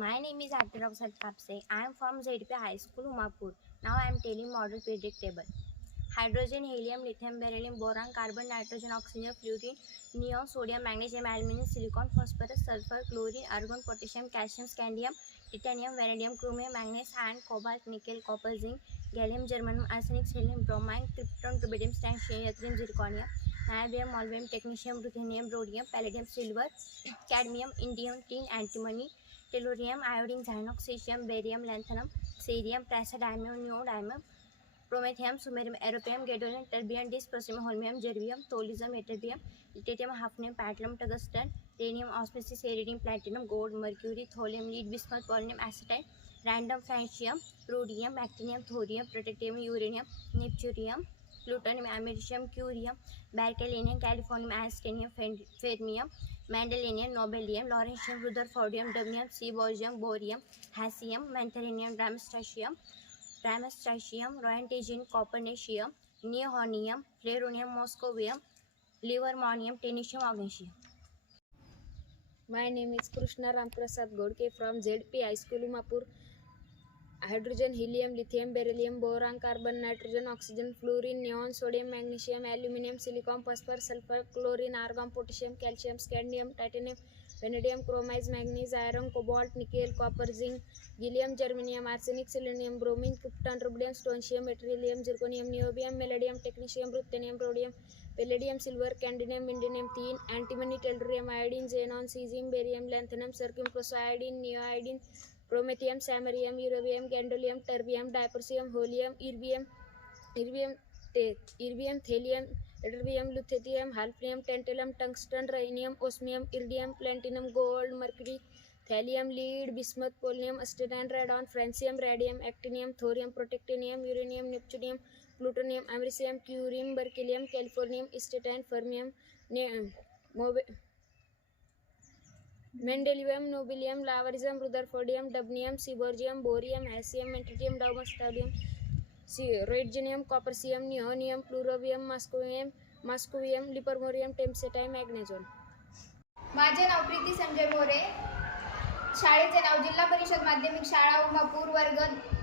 My name is Atirafsat Kapse. I am from ZP High School, Umapur. Now I am telling model periodic table. Hydrogen, helium, lithium, beryllium, boron, carbon, nitrogen, oxygen, fluorine, neon, sodium, magnesium, aluminum, silicon, phosphorus, sulfur, chlorine, argon, potassium, calcium, scandium, titanium, vanadium, chromium, manganese, iron, cobalt, nickel, copper, zinc, gallium, germanium, arsenic, selenium, bromine, krypton, rubidium, strontium, yttrium, zirconium, niobium, molybdenum, technetium, ruthenium, rhodium, palladium, silver, cadmium, indium, tin, antimony, tellurium, iodine, xynox, cesium, barium, lanthanum, cerium, praseodymium, neodymium, promethium, samarium, europium, gadolinium, terbium, dysprosium, holmium, gerbium, toluene, ytterbium, lutetium, hafnium, platinum, tungsten, rhenium, auspicium, iridium, platinum, gold, mercury, thallium, lead, bismuth, polonium, acetate, random, francium, rhodium, actinium, thorium, protactinium, uranium, neptunium, plutonium, americium, curium, berkelium, californium, astinium, fermium, mendelium, nobelium, lawrencium, rutherfordium, dubnium, seaborgium, borium, hassium, mentherinium, Dramastatium, Roentgenium, Copernicium, Neodymium, Fleuronium, Moscovium, Livermonium, Technetium, Magnesium. My name is Krishna Ramprasad Godke from ZP High School, Umapur. Hydrogen, helium, lithium, beryllium, boron, carbon, nitrogen, oxygen, fluorine, neon, sodium, magnesium, aluminum, silicon, phosphor, sulfur, chlorine, argon, potassium, calcium, scandium, titanium, vanadium, chromium, manganese, iron, cobalt, nickel, copper, zinc, gallium, germanium, arsenic, selenium, bromine, krypton, rubidium, strontium, yttrium, zirconium, niobium, palladium, technetium, ruthenium, rhodium, palladium, silver, cadmium, indium, tin, antimony, tellurium, iodine, xenon, cesium, barium, lanthanum, zirconium, praseodymium, neodymium, promethium, samarium, europium, gadolinium, terbium, dysprosium, helium, erbium, thallium, ytterbium, lutetium, hafnium, tantalum, tungsten, rhenium, osmium, iridium, platinum, gold, mercury, thallium, lead, bismuth, polonium, acetylene, radon, francium, radium, actinium, thorium, protactinium, uranium, neptunium, plutonium, americium, curium, berkelium, californium, acetylene, fermium, Mendelium, nobelium, lawrencium, rutherfordium, dubnium, seaborgium, borium, hassium, mentitium, daumostudium, roentgenium, coppercium, neonium, plutonium, moscovium, livermorium, tungsten, magnesium. माझे नाव प्रीती संजय मोरे. शाळेचे नाव जिल्हा परिषद माध्यमिक शाळा उमापूर वर्ग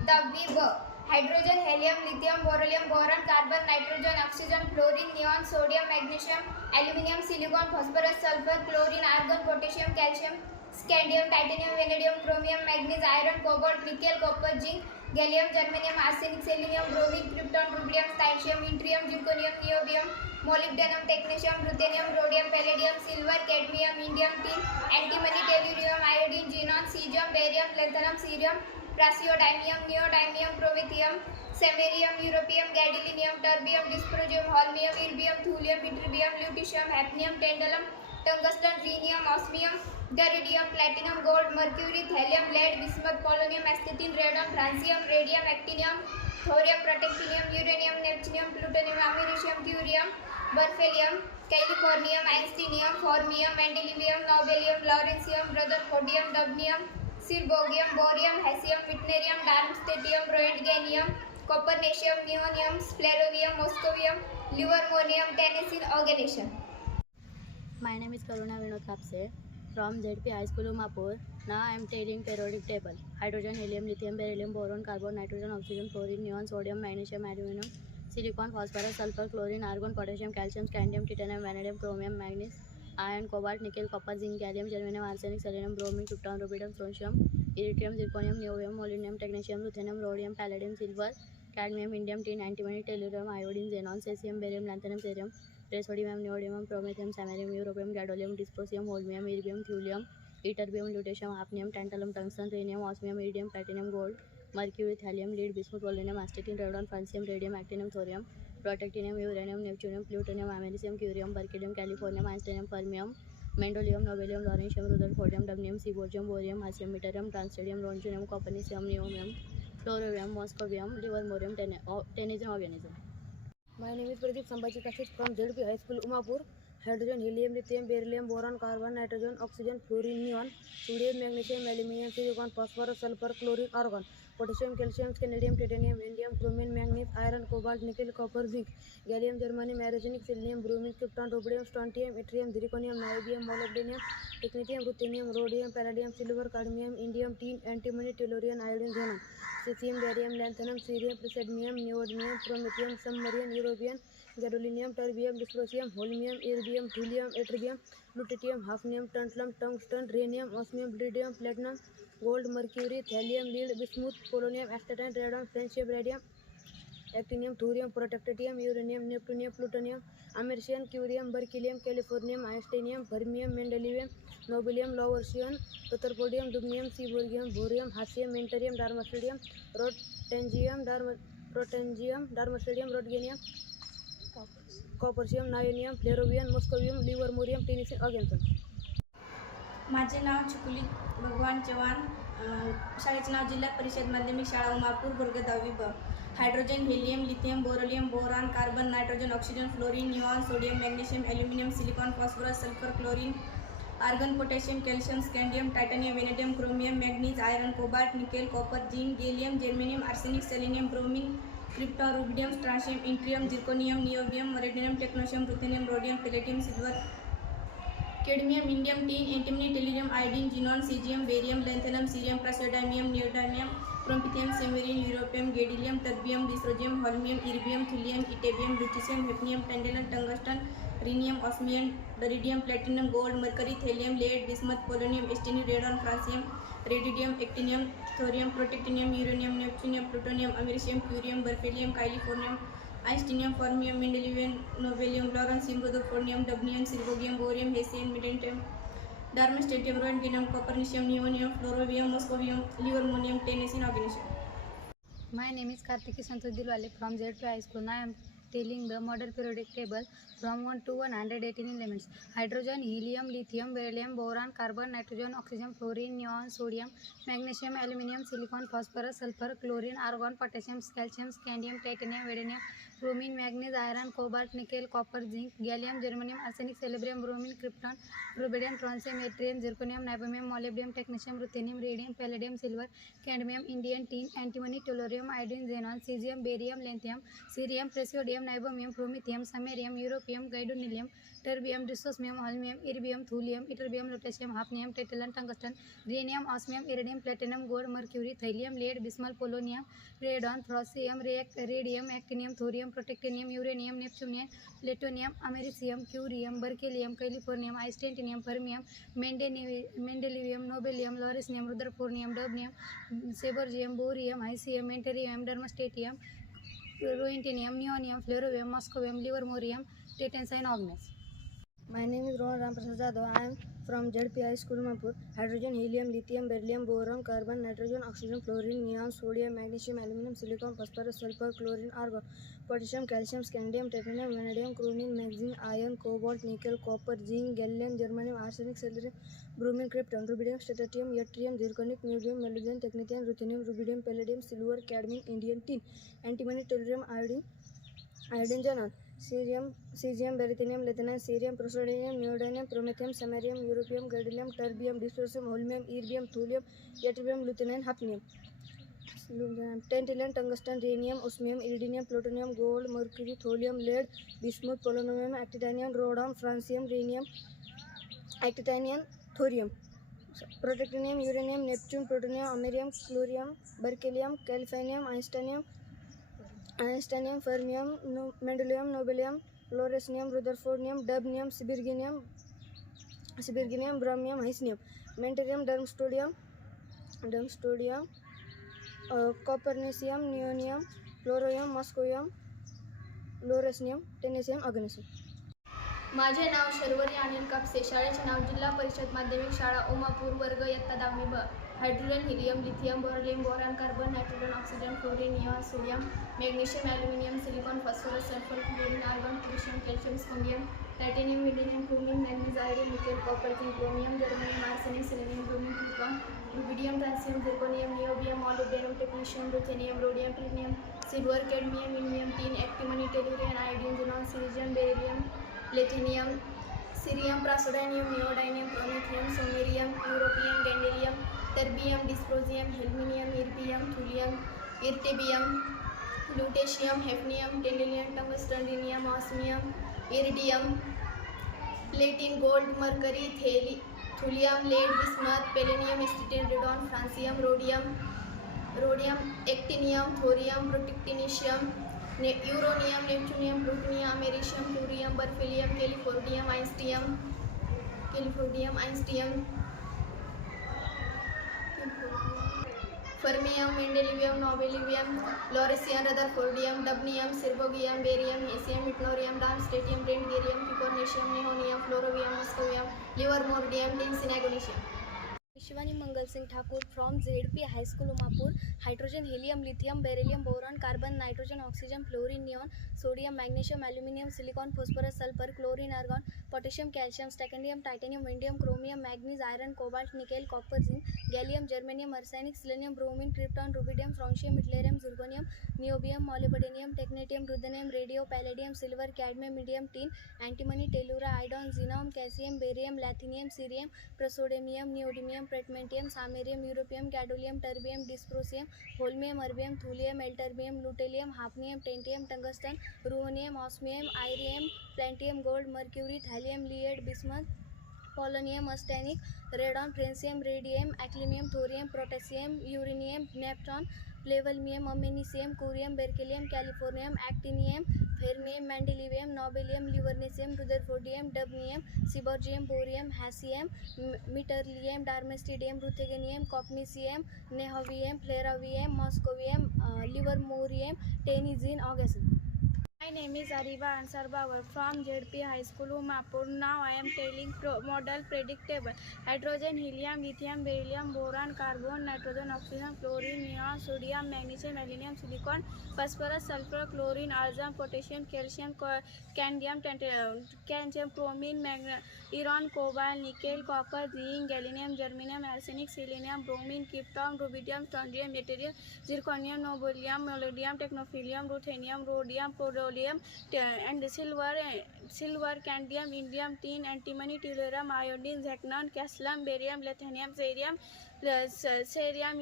10वी ब. Hydrogen, helium, lithium, beryllium, boron, carbon, nitrogen, oxygen, fluorine, neon, sodium, magnesium, aluminium, silicon, phosphorus, sulphur, chlorine, argon, potassium, calcium, scandium, titanium, vanadium, chromium, manganese, iron, cobalt, nickel, copper, zinc, gallium, germanium, arsenic, selenium, bromine, krypton, rubidium, strontium, yttrium, zirconium, niobium, molybdenum, technetium, ruthenium, rhodium, palladium, silver, cadmium, indium, tin, antimony, tellurium, iodine, xenon, cesium, barium, lanthanum, cerium, praseodymium, neodymium, promethium, samarium, europium, gadolinium, terbium, dysprosium, holmium, erbium, thulium, ytterbium, lutetium, hafnium, tantalum, tungsten, rhenium, osmium, iridium, platinum, gold, mercury, thallium, lead, bismuth, polonium, acetylene, radon, francium, radium, actinium, thorium, protactinium, uranium, neptunium, plutonium, americium, curium, berkelium, californium, actinium, formium, mendelium, nobelium, lawrencium, rutherfordium, dubnium, sirbogium, borium, hassium, yttrium, darmstadtium, roentgenium, copernicium, neonium, sclerovium, moscovium, livermonium, tennessine, oxalation. My name is Karuna Vinod Kapse from ZP High School, Umapur. Now I am telling periodic table. Hydrogen, helium, lithium, beryllium, boron, carbon, nitrogen, oxygen, fluorine, neon, sodium, magnesium, aluminum, silicon, phosphorus, sulfur, chlorine, argon, potassium, calcium, scandium, titanium, vanadium, chromium, manganese, iron, cobalt, nickel, copper, zinc, gallium, germanium, arsenic, selenium, bromine, krypton, rubidium, strontium, iridium, zirconium, niobium, molybdenum, technetium, ruthenium, rhodium, palladium, silver, cadmium, indium, tin, antimony, tellurium, iodine, xenon, cesium, barium, lanthanum, cerium, praseodymium, neodymium, promethium, samarium, europium, gadolinium, dysprosium, holmium, erbium, thulium, ytterbium, lutetium, hafnium, tantalum, tungsten, rhenium, osmium, iridium, platinum, gold, mercury, thallium, lead, bismuth, polonium, acetylene, radon, francium, radium, actinium, thorium, protactinium, uranium, neptunium, plutonium, americium, curium, berkelium, californium, astinium, fermium, mendelium, nobelium, lawrencium, rutherfordium, dubnium, seaborgium, borium, hassium, yttrium, transtadium, roentgenium, copernicium, neobium, fluoronium, moscovium, livermorium, tennessine organism. My name is Pradeep Sambhaji Kashyap from ZP High School, Umapur. hydrogen, helium, lithium, beryllium, boron, carbon, nitrogen, oxygen, fluorine, neon, sodium, magnesium, aluminum, silicon, phosphorus, sulfur, chlorine, argon, potassium, calcium, scandium, titanium, indium, chromium, manganese, iron, cobalt, nickel, copper, zinc, gallium, germanium, arsenic, selenium, bromine, krypton, rubidium, strontium, yttrium, zirconium, niobium, molybdenum, technetium, ruthenium, rhodium, palladium, silver, cadmium, indium, tin, antimony, tellurium, iodine, xenon, cesium, barium, lanthanum, cerium, praseodymium, neodymium, promethium, samarium, europium, gadolinium, terbium, dysprosium, holmium, erbium, thulium, ytterbium, lutetium, hafnium, tantalum, tungsten, rhenium, osmium, beryllium, platinum, gold, mercury, thallium, lead, bismuth, polonium, astatine, radon, francium, radium, actinium, thorium, protactinium, uranium, neptunium, plutonium, americium, curium, berkelium, californium, einsteinium, fermium, mendelevium, nobelium, lawurcium, rutherfordium, dubnium, seaborgium, borium, hassium, mentarium, darmstadium, rotengium, darmstadium, rhodgenium, copernicium, nihonium, flerovium, moscovium, livermorium, tennessine, oganesson. माझे नाव छकुली भगवान चव्हाण. शाळेचे नाव जिल्हा परिषद माध्यमिक शाळा उमापूर, वर्ग 10वी ब. Hydrogen, helium, lithium, beryllium, boron, carbon, nitrogen, oxygen, fluorine, neon, sodium, magnesium, aluminium, silicon, phosphorus, sulphur, chlorine, argon, potassium, calcium, scandium, titanium, vanadium, chromium, manganese, iron, cobalt, nickel, copper, zinc, gallium, germanium, arsenic, selenium, bromine, krypton, rubidium, strontium, yttrium, zirconium, niobium, molybdenum, technetium, ruthenium, rhodium, palladium, silver, cadmium, indium, tin, antimony, tellurium, iodine, xenon, caesium, barium, lanthanum, cerium, praseodymium, neodymium, promethium, samarium, europium, gadolinium, terbium, डिस्रोजियम, हॉल्मियम, erbium, thulium, ytterbium, lutetium, hafnium, tantalum, tungsten, rhenium, osmium, iridium, platinum, gold, mercury, thallium, lead, bismuth, polonium, astatine, radon, francium, radium, actinium, thorium, protactinium, uranium, neptunium, plutonium, americium, curium, berkelium, californium, einsteinium, fermium, mendelevium, nobelium, lawrencium, rutherfordium, dubnium, seaborgium, bohrium, hassium, meitnerium, darmstadtium, roentgenium, copernicium, nihonium, flerovium, moscovium, livermorium, tennessine, oganesson. My name is Kartiki Santosh Dilwale from ZP High School. Now I am telling the model periodic table from 1 to 118 elements. Hydrogen, helium, lithium, beryllium, boron, carbon, nitrogen, oxygen, fluorine, neon, sodium, magnesium, aluminum, silicon, phosphorus, sulfur, chlorine, argon, potassium, calcium, scandium, titanium, vanadium, bromine, manganese, iron, cobalt, nickel, copper, zinc, gallium, germanium, arsenic, celebrum, bromine, krypton, rubidium, strontium, yttrium, zirconium, niobium, molybdenum, technetium, ruthenium, radium, palladium, silver, cadmium, indium, tin, antimony, tellurium, iodine, xenon, cesium, barium, lithium, cerium, praseodymium, niobium, promethium, samarium, europium, gadolinium, terbium, dysprosium, holmium, erbium, thulium, ytterbium, lutetium, hafnium, tantalum, tungsten, rhenium, osmium, iridium, platinum, gold, mercury, thallium, lead, bismuth, polonium, radon, francium, radium, actinium, thorium, protactinium, uranium, neptunium, plutonium, americium, curium, berkelium, californium, einsteinium, fermium, mendelevium, nobelium, lawrencium, rutherfordium, dubnium, seborgium, borium, hassium, mentarium, darmstadium, roentgenium, neonium, flerovium, moscovium, livermorium, tetanus, ognes. My name is Rohan Ramprasad Jadhav. I am from ZP High School, Umaipur. Hydrogen, helium, lithium, beryllium, boron, carbon, nitrogen, oxygen, fluorine, neon, sodium, magnesium, aluminum, silicon, phosphorus, sulfur, chlorine, argon, potassium, calcium, scandium, titanium, vanadium, chromium, manganese, iron, cobalt, nickel, copper, zinc, gallium, germanium, arsenic, selenium, bromine, krypton, rubidium, strontium, yttrium, zirconium, niobium, molybdenum, technetium, ruthenium, rubidium, palladium, silver, cadmium, indium, tin, antimony, tellurium, iodine, xenon, cesium, beryllium, lithium, cerium, praseodymium, neodymium, promethium, samarium, europium, gadolinium, terbium, dysprosium, holmium, erbium, thulium, ytterbium, lutetium, hafnium, tantalum, tungsten, rhenium, osmium, iridium, plutonium, gold, mercury, thorium, lead, bismuth, polonium, actinium, rhodium, francium, rhenium, actinium, thorium, protactinium, uranium, neptune, plutonium, amerium, chlorium, berkelium, californium, einsteinium, fermium, mendelevium, nobelium, lawrencium, rutherfordium, dubnium, sibirginium, bromium, hassinium, mentarium, darmstadium, copernicium, neonium, fluorium, moscovium, lawrencium, tennessine, organism. माझे नाव शर्वरी अनिल कापसे. शाळेचे नाव जिल्हा परिषद माध्यमिक शाळा उमापूर, वर्ग इयत्ता 10वी ब. Hydrogen, helium, lithium, beryllium, boron, carbon, nitrogen, oxygen, fluorine, neon, sodium, magnesium, aluminium, silicon, phosphorus, sulphur, chlorine, argon, potassium, calcium, scandium, titanium, vanadium, chromium, manganese, iron, nickel, copper, zinc, chromium, germanium, arsenic, selenium, bromine, krypton, rubidium, francium, zirconium, niobium, molybdenum, technetium, ruthenium, rhodium, platinum, silver, cadmium, indium, tin, antimony, tellurium, iodine, xenon, caesium, beryllium, platinum, cerium, praseodymium, neodymium, promethium, samarium, europium, gadolinium, terbium, dysprosium, holmium, इर्बियम, thulium, ytterbium, lutetium, hafnium, thallium, tungsten, rhenium, osmium, iridium, platinum, gold, mercury, thulium, lead, bismuth, polonium, astatine, radon, francium, rhodium, actinium, thorium, protactinium, uranium, neptunium, plutonium, americium, curium, berkelium, californium, einsteinium, fermium, mendelevium, nobelium, lawrencium, rutherfordium, dubnium, सिर्बोगियम, barium, hassium, meitnerium, darmstadtium, roentgenium, copernicium, nihonium, flerovium, moscovium, livermorium, tennessine oganesson. Shivani Mangal Singh Thakur from ZP High School Umapur. Hydrogen, helium, lithium, beryllium, boron, carbon, nitrogen, oxygen, fluorine, neon, sodium, magnesium, aluminium, silicon, phosphorus, sulphur, chlorine, argon, potassium, calcium, scandium, titanium, indium, chromium, manganese, iron, cobalt, nickel, copper, zinc, gallium, germanium, arsenic, selenium, bromine, krypton, rubidium, francium, yttrium, zirconium, niobium, molybdenum, technetium, ruthenium, rhodium, palladium, silver, cadmium, indium, tin, antimony, tellurium, iodine, xenon, caesium, barium, lanthanum, cerium, praseodymium, neodymium, promethium, samarium, europium, gadolinium, terbium, dysprosium, holmium, erbium, thulium, ytterbium, lutetium, hafnium, tantalum, tungsten, rhenium, osmium, iridium, platinum, gold, mercury, thallium, lead, bismuth, polonium, astatine, radon, francium, radium, actinium, thorium, potassium, uranium, neptunium, plutonium, americium, curium, berkelium, californium, actinium, fermium, mendelevium, nobelium, lawrencium, rutherfordium, dubnium, seaborgium, bohrium, hassium, meitnerium, darmstadtium, roentgenium, copernicium, nihonium, flerovium, moscovium, livermorium, tennessine, oganesson. My name is Ariba Ansar Bawar from ZP High School, Umapur. Now I am telling model predictable. Hydrogen, helium, lithium, beryllium, boron, carbon, nitrogen, oxygen, fluorine, neon, sodium, magnesium, aluminum, silicon, phosphorus, sulfur, chlorine, argon, potassium, calcium, cadmium, calcium, bromine, iron, cobalt, nickel, copper, zinc, gallium, germanium, arsenic, selenium, bromine, krypton, rubidium, strontium, deuterium, zirconium, nobelium, molybdenum, technophyllum, ruthenium, rhodium, polonium, and silver, cadmium, indium, tin, antimony, tellurium, iodine, xenon, calcium, barium, lithium, cerium,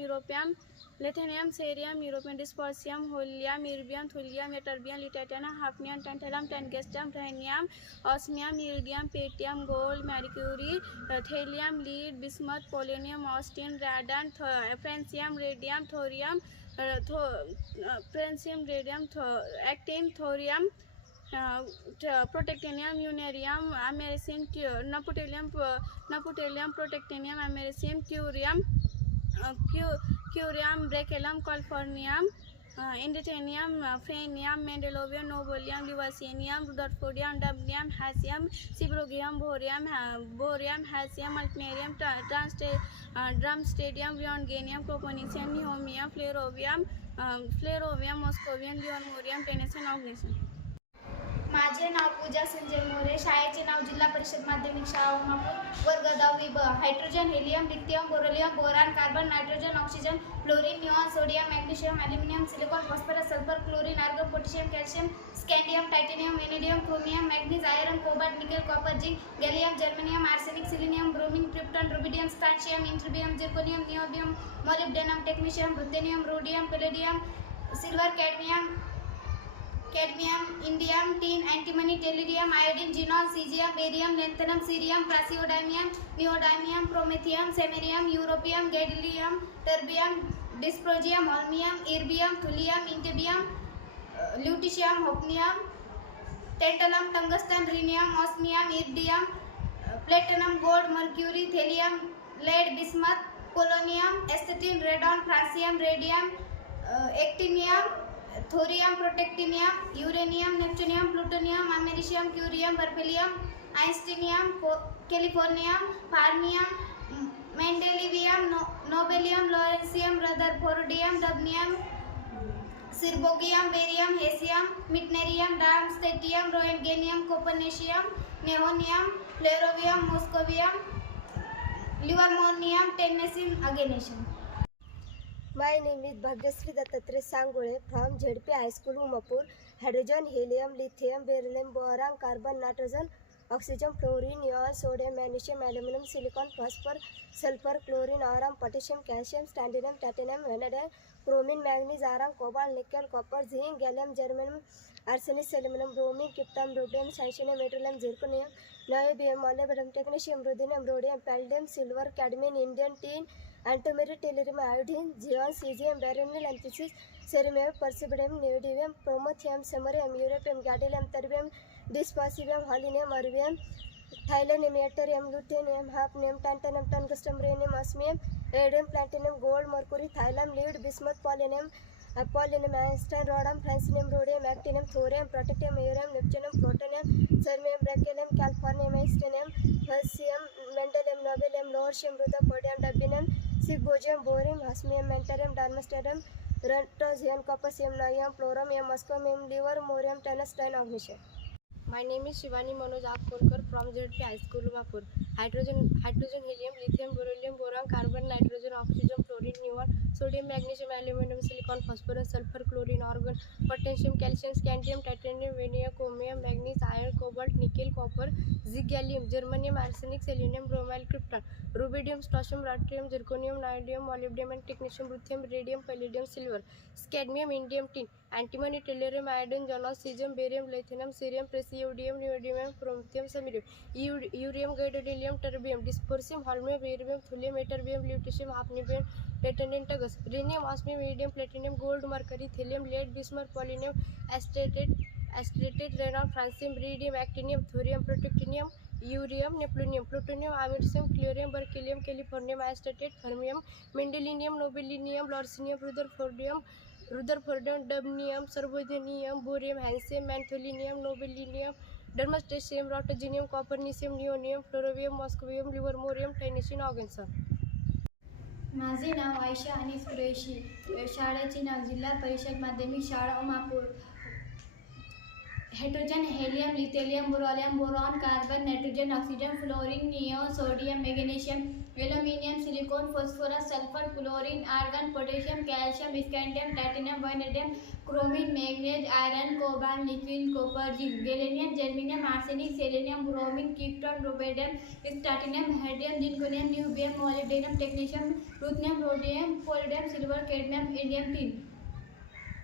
europium, lithium, cerium, europium, dysprosium, holmium, erbium, thulium, ytterbium, litium, hafnium, tantalum, tungsten, rhenium, osmium, iridium, patium, gold, mercury, thallium, lead, bismuth, polonium, austin, radon, francium, radium, thorium, francium, radium, actin, thorium, protactinium, unarium, americium, naphtalium, protactinium, americium, curium, brachylium, californium, inditanium, phanium, mendelevium, nobelium, livercenium, rutherfordium, dubnium, hassium, sibrogium, borium, hassium, alpinarium, drumstadium, viongenium, proponisium, nihonium, flerovium, moscovium, livermorium, tennessine, ऑग्नेशन. माझे नाव पूजा संजय मोरे. शाळेचे नाव जिल्हा परिषद माध्यमिक शाळा उमापूर, वर्ग 10वी ब. Hydrogen, helium, lithium, beryllium, boron, carbon, nitrogen, oxygen, fluorine, neon, sodium, magnesium, aluminium, silicon, phosphorus, sulphur, chlorine, argon, potassium, calcium, scandium, titanium, vanadium, chromium, manganese, iron, cobalt, nickel, copper, zinc, gallium, germanium, arsenic, selenium, bromine, krypton, rubidium, strontium, erbium, zirconium, niobium, molybdenum, technetium, ruthenium, rhodium, palladium, silver, cadmium, indium, tin, antimony, tellurium, iodine, xenon, caesium, barium, lanthanum, cerium, praseodymium, neodymium, promethium, samarium, europium, gadolinium, terbium, dysprosium, holmium, erbium, thulium, ytterbium, lutetium, hafnium, tantalum, tungsten, rhenium, osmium, iridium, platinum, gold, mercury, thallium, lead, bismuth, polonium, astatine, radon, francium, radium, actinium, thorium, protactinium, uranium, neptunium, plutonium, americium, curium, berkelium, einsteinium, californium, fermium, mendelevium, nobelium, lawrencium, rutherfordium, dubnium, सिर्बोगियम, barium, hassium, meitnerium, darmstadtium, roentgenium, copernicium, nihonium, flerovium, moscovium, livermorium, tennessine, oganesson. My name is Bhagyasri Dattatreya Sangole from ZP High School, Umapur. Hydrogen, helium, lithium, beryllium, boron, carbon, nitrogen, oxygen, fluorine, neon, sodium, magnesium, aluminum, silicon, phosphor, sulfur, chlorine, aram, potassium, calcium, strontium, titanium, vanadium, chromium, manganese, aram, cobalt, nickel, copper, zinc, gallium, germanium, arsenic, aluminum, bromine, krypton, rubidium, titanium, yttrium, zirconium, niobium, molybdenum, technetium, ruthenium, rhodium, palladium, silver, cadmium, indium, tin, antimatter, tellurium, iodine, xenon, cesium, beryl, anthracite, cerium, perspedium, neodymium, promethium, samarium, europium, gadolinium, terbium, dysprosium, holinium, erbium, thallium, yttrium, lutetium, hafnium, tantalum, tungsten, rhenium, osmium, iridium, platinum, gold, mercury, thallium, lead, bismuth, polonium, Apollonium, Einstein, rhodium, francium, rhodium, actinium, thorium, protactinium, urium, neptunium, plutonium, cerium, berkelium, californium, astinium, falcium, mendelium, nobelium, lortium, rutherfordium, dubinium, symposium, borium, osmium, mentarium, darmstadium, rutosium, copper, neon, fluorium, moscomium, livermorium, tungsten, magnesium. My name is Shivani Manoj Apkolkar from ZP High School, Mapur. Hydrogen, helium, lithium, beryllium, boron, carbon, nitrogen, oxygen, fluorine, neon, sodium, magnesium, aluminum, silicon, phosphorus, sulfur, chlorine, argon, potassium, calcium, scandium, titanium, vanadium, chromium, manganese, iron, cobalt, nickel, copper, zinc, gallium, germanium, arsenic, selenium, bromide, krypton, rubidium, strontium, rhodium, zirconium, niobium, molybdenum, and technetium, lithium, radium, palladium, silver, cadmium, indium, tin, antimony, tellurium, iodine, xenon, cesium, barium, lithium, cerium, praseodymium, neodymium, promethium, samarium, urium, gadolinium, terbium, dysprosium, holmium, barium, thulium, ytterbium, lutetium, hafnium, titanium, tungsten, rhenium, osmium, iridium, platinum, gold, mercury, thallium, lead, bismuth, polonium, astatate, rhenon, francium, iridium, actinium, thorium, protactinium, urium, neptunium, plutonium, americium, chlorium, berkelium, californium, astatate, fermium, mendeleum, nobelium, lorcinium, Rutherfordium, dubnium, servodinium, borium, hancenium, mantholium, nobelium, dermastatium, rotogenium, copernicium, neonium, fluorium, moscovium, livermorium, titanium, ऑर्गन्सन. माझे नाव आयशा अनिस कुरेशी. शाळेचे नाव जिल्हा परिषद माध्यमिक शाळा Umapur. Hydrogen, helium, lithium, boron, carbon, nitrogen, oxygen, fluorine, neon, sodium, magnesium, aluminium, silicon, phosphorus, sulphur, chlorine, argon, potassium, calcium, scandium, titanium, vanadium, chromium, manganese, iron, cobalt, nickel, copper, zinc, gallium, germanium, arsenic, selenium, bromine, krypton, rubidium, strontium, hydrogen, zirconium, niobium, molybdenum, technetium, ruthenium, rhodium, palladium, silver, cadmium, indium, tin,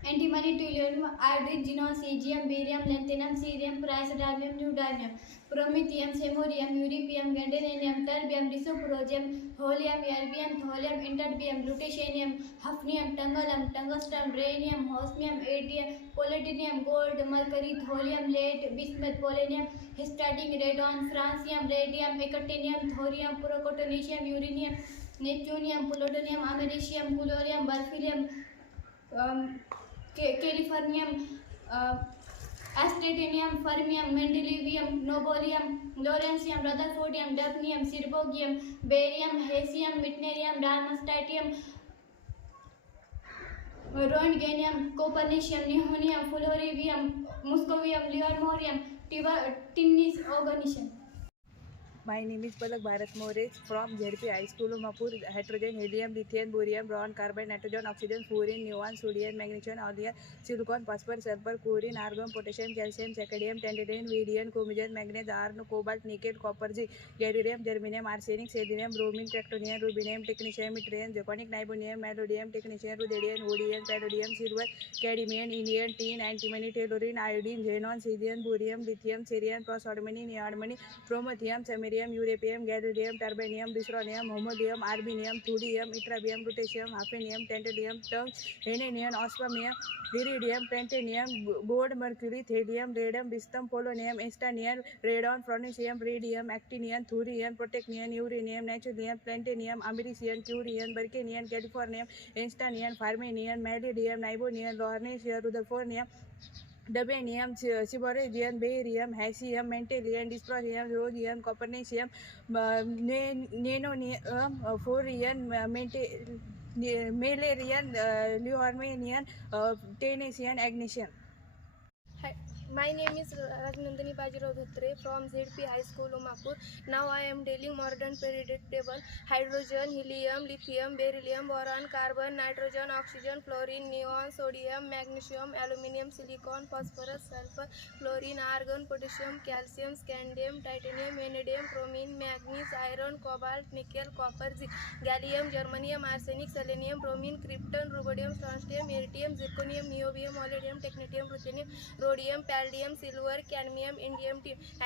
antimony, tellurium, iodine, xenon, cesium, barium, lanthanum, cerium, praseodymium, neodymium, promethium, samarium, europium, gadolinium, terbium, dysprosium, holmium, erbium, thorium, ytterbium, lutetium, hafnium, tungsten, rhenium, osmium, iridium, palladium, gold, mercury, thorium, lead, bismuth, polonium, strontium, radon, francium, radium, actinium, thorium, potassium, uranium, neptunium, plutonium, americium, chlorium, berkelium, Californium, Astatinium, Fermium, Mendelevium, Nobelium, Lawrencium, Rutherfordium, Dubnium, Sirbogium, Barium, Haesium, Mitnerium, Darmstadtium, Roentgenium, Copernicium, Neonium, Fluorium, Moscovium, Livermorium, Tinnis, Organicium. My name is Palak Bharat More from ZP High School, Mapur. Hydrogen, helium, lithium, borium, boron, carbon, nitrogen, oxygen, fluorine, neon, sodium, magnesium, oleum, silicon, phosphor, sulfur, chlorine, argon, potassium, calcium, scandium, titanium, vanadium, chromium, manganese, iron, cobalt, nickel, copper, zinc, gadolinium, germanium, arsenic, selenium, bromine, kryptonium, rubidium, technetium, yttrium, zirconium, niobium, molybdenum, technetium, ruthenium, rhodium, palladium, silver, cadmium, indium, tin, antimony, tellurium, iodine, xenon, cesium, borium, lithium, cerium, praseodymium, neodymium, promethium, samarium, europium, gadolinium, terbium, dysprosium, homodium, erbium, thulium, yttrium, lutetium, hafnium, titanium, rhenium, osmium, iridium, platinum, gold, mercury, thallium, radium, bismuth, polonium, strontium, radon, francium, iridium, actinium, thorium, protactinium, uranium, neptunium, platinum, americium, curium, berkelium, californium, strontium, fermium, molybdenum, niobium, lawrencium, rutherfordium, Dubnium, Siborium, barium, haesium, mendeleum, dysprosium, rhodium, copernicium, neonium, fluorine, malarium, livermorium, titanium, magnesium. My name is Rajnandani Bajirao Dhatre from ZP High School, Umapur. Now I am dealing modern periodic table: hydrogen, helium, lithium, beryllium, boron, carbon, nitrogen, oxygen, fluorine, neon, sodium, magnesium, aluminium, silicon, phosphorus, sulfur, chlorine, argon, potassium, calcium, scandium, titanium, vanadium, chromium, manganese, iron, cobalt, nickel, copper, zinc, gallium, germanium, arsenic, selenium, bromine, krypton, rubidium, strontium, iridium, zirconium, niobium, molybdenum, technetium, ruthenium, rhodium, palladium, silver, cadmium, indium,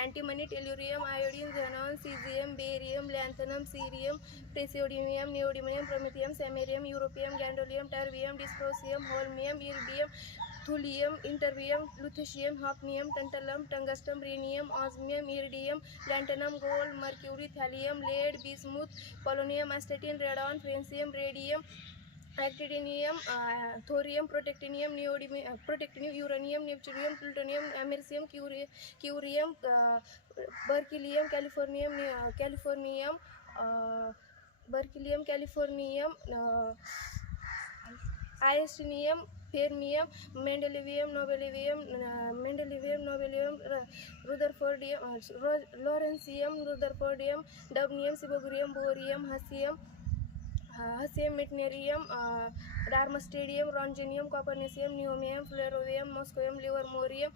antimony, tellurium, iodine, xenon, cesium, barium, lanthanum, cerium, praseodymium, neodymium, promethium, samarium, europium, gadolinium, terbium, dysprosium, holmium, iridium, thulium, interbium, lutetium, hafnium, tantalum, tungsten, rhenium, osmium, iridium, lanthanum, gold, mercury, thallium, lead, bismuth, polonium, astatine, radon, francium, radium, actinium, thorium, protactinium, protactinium, uranium, neptunium, plutonium, americium, curium, berkelium, californium, iastinium, fermium, mendelevium, nobelium, rutherfordium, lawrencium, rutherfordium, dubnium, siborium, borium, hasium, meitnerium, darmstadium, rhodium, copernicium, neomium, flerovium, moscovium, livermorium,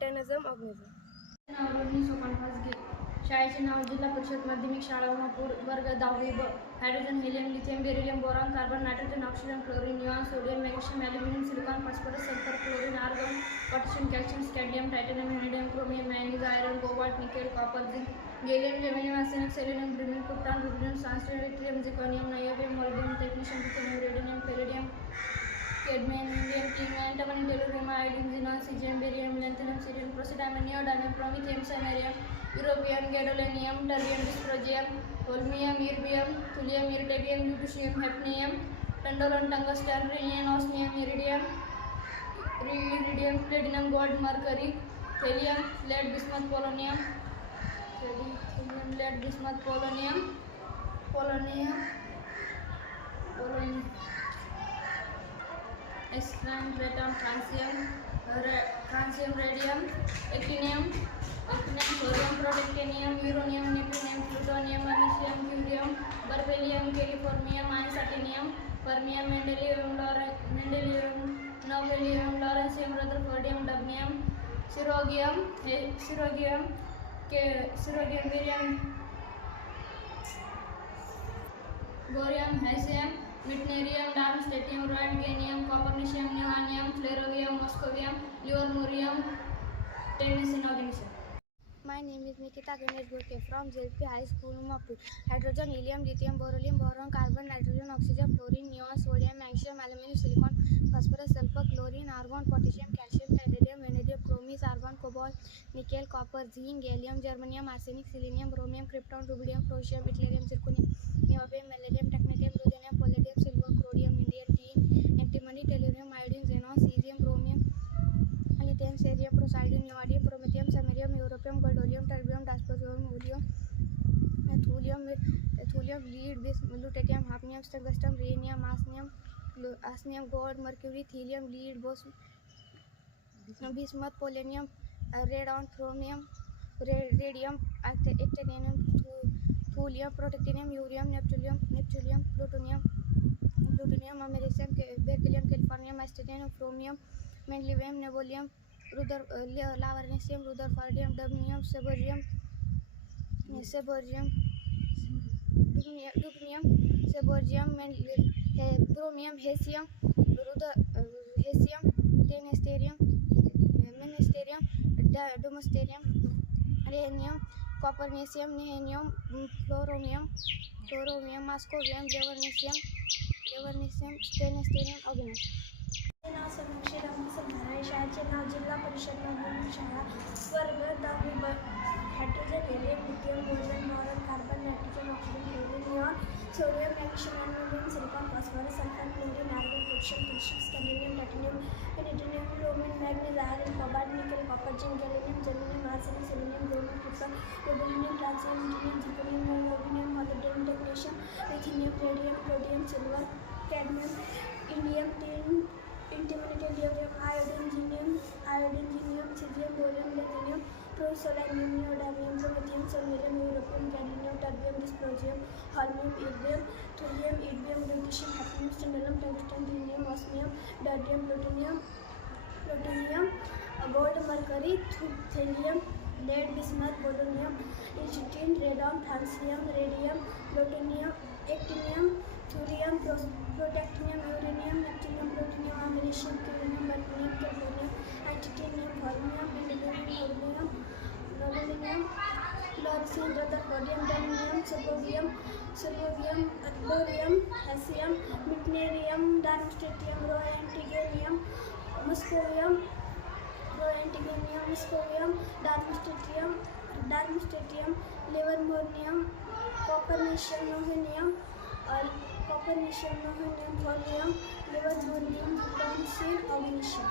tannesium, magnesium. नाव रोहिणी सोपान फासगे. शाळेचे नाव जिल्हा परिषद माध्यमिक शाळा उमापूर, वर्ग 10वी ब. Hydrogen, helium, lithium, beryllium, boron, carbon, nitrogen, oxygen, chlorine, neon, sodium, magnesium, aluminium, silicon, phosphorus, sulphur, chlorine, argon, potassium, calcium, scandium, titanium, vanadium, chromium, manganese, iron, cobalt, nickel, copper, zinc, gallium, germanium, arsenic, selenium, bromine, krypton, rubidium, strontium, lithium, zirconium, niobium, molybdenum, technetium, lithium, radium, palladium, cadmium, indium, tin, antimony, tellurium, iodine, xenon, cesium, barium, lanthanum, cerium, praseodymium, neodymium, promethium, samarium, europium, gadolinium, terbium, dysprosium, holmium, erbium, thulium, iridium, lutetium, hafnium, tantalum, tungsten, rhenium, osmium, iridium, platinum, gold, mercury, thallium, lead, bismuth, polonium, Iceland, radon, francium, radium, actinium, thorium, protactinium, uranium, neptunium, plutonium, americium, curium, berkelium, californium, iron, fermium, mendelevium, nobelium, lawrencium, rutherfordium, dubnium, cerium, barium, borium, hasium, meitnerium, darmstadtium, rhodium, copernicium, neodymium, flerovium, moscovium, livermorium, tannesium, magnesium. My name is Nikita Ganesh Gurke from ZP High School, Umapur. Hydrogen, helium, lithium, beryllium, boron, carbon, nitrogen, oxygen, fluorine, neon, sodium, magnesium, aluminium, silicon, phosphorus, sulfur, chlorine, argon, potassium, calcium, titanium, vanadium, chromium, argon, cobalt, nickel, copper, zinc, gallium, germanium, arsenic, selenium, bromine, krypton, rubidium, prosium, yttrium, zirconium, niobium, palladium, technetium, ruthenium, palladium, silver, rhodium, indium, tin, antimony, tellurium, iodine, xenon, cesium, bromine, lithium, cerium, praseodymium, neodymium, promethium, samarium, europium, gadolinium, terbium, dysprosium, thulium, lead, lutetium, hafnium, tungsten, rhenium, osmium, gold, mercury, thallium, lead, bismuth, polonium, radon, chromium, radium, actinium, thulium, protactinium, urium, neptunium, plutonium, americium, berkelium, californium, astatinium, chromium, mendelevium, nebolium, lawrencium, rutherfordium, dubnium, dubnium, chromium, hasium, tannerium, menisterium, domesterium, rhenium, copernicium, neodymium, fluoronium, moscovium, livermorium, tannerium, organic. माझे नाव समीक्षा रामप्रसाद आहे. शाळेचे नाव जिल्हा परिषद माध्यमिक शाळा वर्ग 10वी ब. Hydrogen, helium, lithium, boron, carbon, nitrogen, oxygen, chlorine, neon, sodium, magnesium, aluminium, silicon, phosphorus, sulphur, chlorine, argon, potassium, calcium, scandium, titanium, vanadium, chromium, manganese, iron, cobalt, nickel, copper, zinc, gallium, germanium, arsenic, selenium, bromine, krypton, rubidium, francium, indium, zirconium, niobium, molybdenum, technetium, lithium, radium, platinum, silver, cadmium, indium, tin, antimony, tellurium, iodine, xenon, cesium, boron, lithium, selenium, neodymium, promethium, samarium, europium, gadolinium, terbium, dysprosium, holmium, erbium, thulium, yttrium, lutetium, hafnium, strontium, tungsten, rhenium, osmium, deridium, plutonium, gold, mercury, thallium, lead, bismuth, polonium, strontium, radon, francium, radium, plutonium, actinium, thorium, protactinium, uranium, neptunium, plutonium, americium, uranium, beryllium, californium, titanium, chromium, niobium, nobelium, fluorine, rutherfordium, delinium, sylvodium, borium, hassium, meitnerium, darmstadtium, roentgenium, muscovium, darmstadtium, livermorium, copernicium, nohenium, thorium, livermorium, bronzine, magnesium.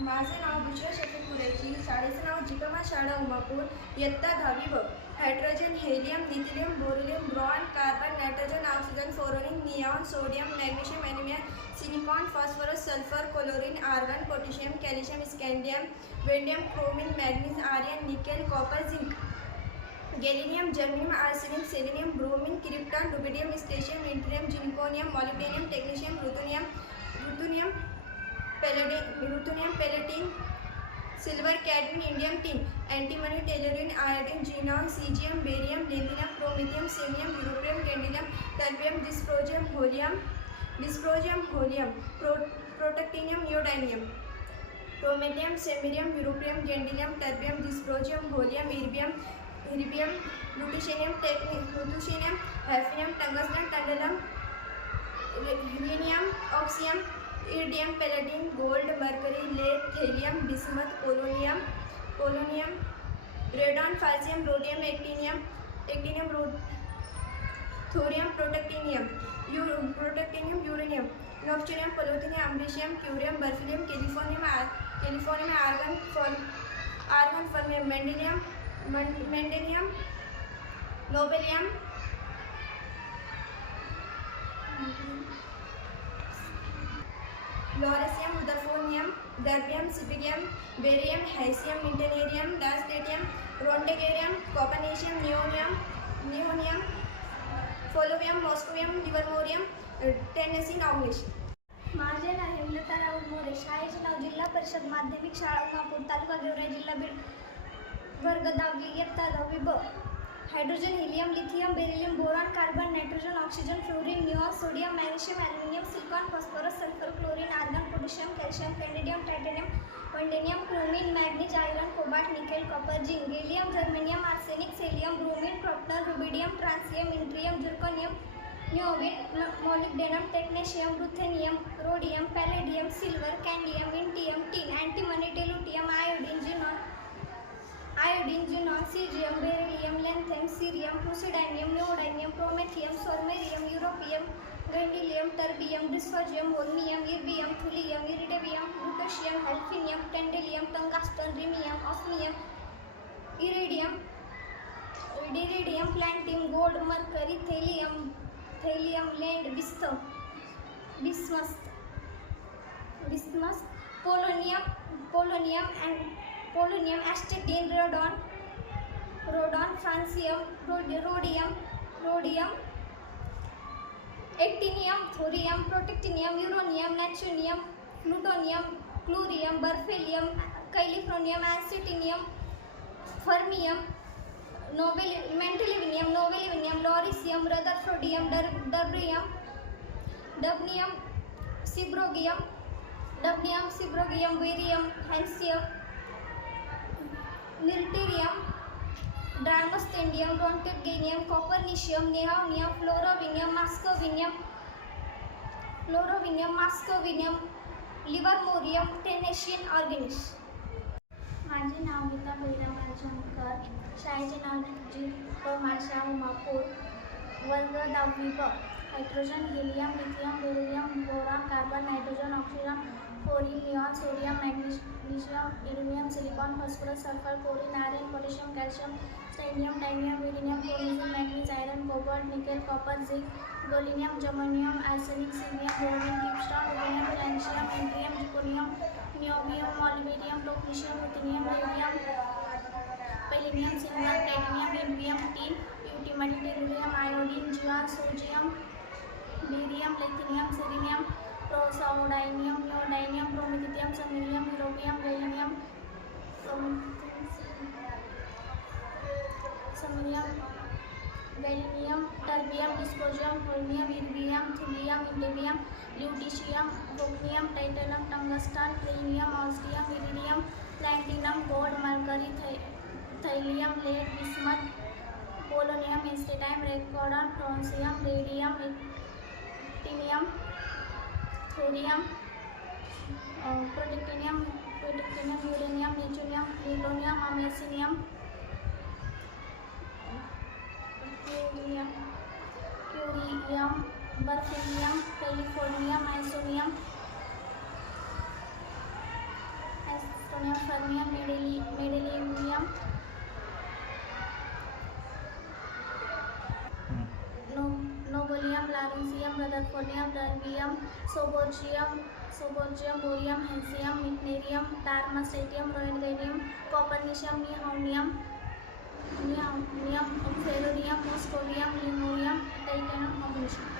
माझे नाव बुशरा शफीक कुरेशी, शाळेचे नाव जिकमा शाळा उमापूर, इयत्ता 10वी ब. Hydrogen, helium, lithium, bohrium, boron, carbon, nitrogen, oxygen, fluorine, neon, sodium, magnesium, aluminium, silicon, phosphorus, sulphur, chlorine, argon, potassium, calcium, scandium, vanadium, chromium, manganese, iron, nickel, copper, zinc, gallium, germanium, arsenic, selenium, bromine, krypton, rubidium, strontium, yttrium, zirconium, molybdenum, technetium, ruthenium, palladium, silver, cadmium, indium, tin, antimony, tellurium, iodine, xenon, caesium, barium, lanthanum, promethium, cerium, europium, scandium, terbium, dysprosium, holmium, protactinium, neodymium, promethium, samarium, europium, गैंडियम, terbium, dysprosium, holmium, erbium, lutetium, hafnium, tungsten, tantalum, uranium, osmium, iridium, palladium, gold, mercury, lead, thallium, bismuth, polonium, radon, francium, rhodium, actinium, thorium, protactinium, uranium, neptunium, plutonium, americium, curium, berkelium, californium, argon, fermium, mendelevium, nobelium, lawrencium, rutherfordium, dubnium, seaborgium, barium, hassium, meitnerium, darmstadtium, roentgenium, copernicium, nihonium, flerovium, moscovium, livermorium, tennessine, oganesson. माझे नाव हेमलता राहुल मोरे, शाळेचे नाव जिल्हा परिषद माध्यमिक शाळा उमापूर, तालुका गेवराई, जिल्हा बीड, वर्ग 10वी, इयत्ता 10वी ब. Hydrogen, helium, lithium, beryllium, boron, carbon, nitrogen, oxygen, fluorine, neon, sodium, magnesium, aluminium, silicon, phosphorus, sulphur, chlorine, argon, potassium, calcium, cadmium, titanium, vanadium, chromium, manganese, iron, cobalt, nickel, copper, zinc, gallium, germanium, arsenic, selenium, bromine, krypton, rubidium, francium, yttrium, zirconium, niobium, molybdenum, technetium, ruthenium, rhodium, palladium, silver, cadmium, indium, tin, antimony, tellurium, iodine, xenon, caesium, beryllium, lanthanum, cerium, praseodymium, neodymium, promethium, samarium, europium, gadolinium, terbium, डिस्फोजियम, holmium, erbium, thulium, ytterbium, lutetium, hafnium, tantalum, tungsten, rhenium, osmium, iridium, platinum, gold, mercury, thallium, lead, bismuth, polonium, astatine, radon, francium, radium, actinium, thorium, protactinium, uranium, neptunium, plutonium, curium, berkelium, californium, einsteinium, fermium, nobelium, lawrencium, rutherfordium, dubnium, seaborgium, bohrium, hassium, meitnerium, darmstadtium, roentgenium, copernicium, nihonium, flerovium, livermorium, tennessine, oganesson. माझे नाव गीता बहिराम शंकर, शाळेचे नाव जिकमाशा उमापूर, वर्ग 10वी ब. Hydrogen, helium, lithium, beryllium, boron, carbon, nitrogen, oxygen, fluorine, neon, sodium, magnesium, aluminum, silicon, phosphorus, sulfur, chlorine, iron, potassium, calcium, strontium, titanium, iridium, chromium, manganese, iron, cobalt, nickel, copper, zinc, gallium, germanium, arsenic, cesium, bromine, gypsum, rubidium, francium, yttrium, zirconium, niobium, molybdenum, technetium, ruthenium, radium, palladium, silver, platinum, indium, tin, antimony, tellurium, iodine, neon, sodium, barium, lithium, selenium, praseodymium, neodymium, promethium, samarium, europium, gallium, gallium, terbium, dysprosium, holmium, erbium, thulium, indium, lutetium, hafnium, titanium, tungsten, rhenium, osmium, iridium, platinum, gold, mercury, thallium, lead, bismuth, polonium, strontium, radon, francium, radium, actinium, thorium, protactinium, uranium, neptunium, plutonium, americium, curium, berkelium, californium, isonium, fermium, medellium, nobelium, larynxium, rutherfordium, terbium, soborgium, borium, hesium, meitnerium, darmstadtium, rhodium, copernicium, nihonium, ferronium, moscovium, lemurium, titanium, magnesium.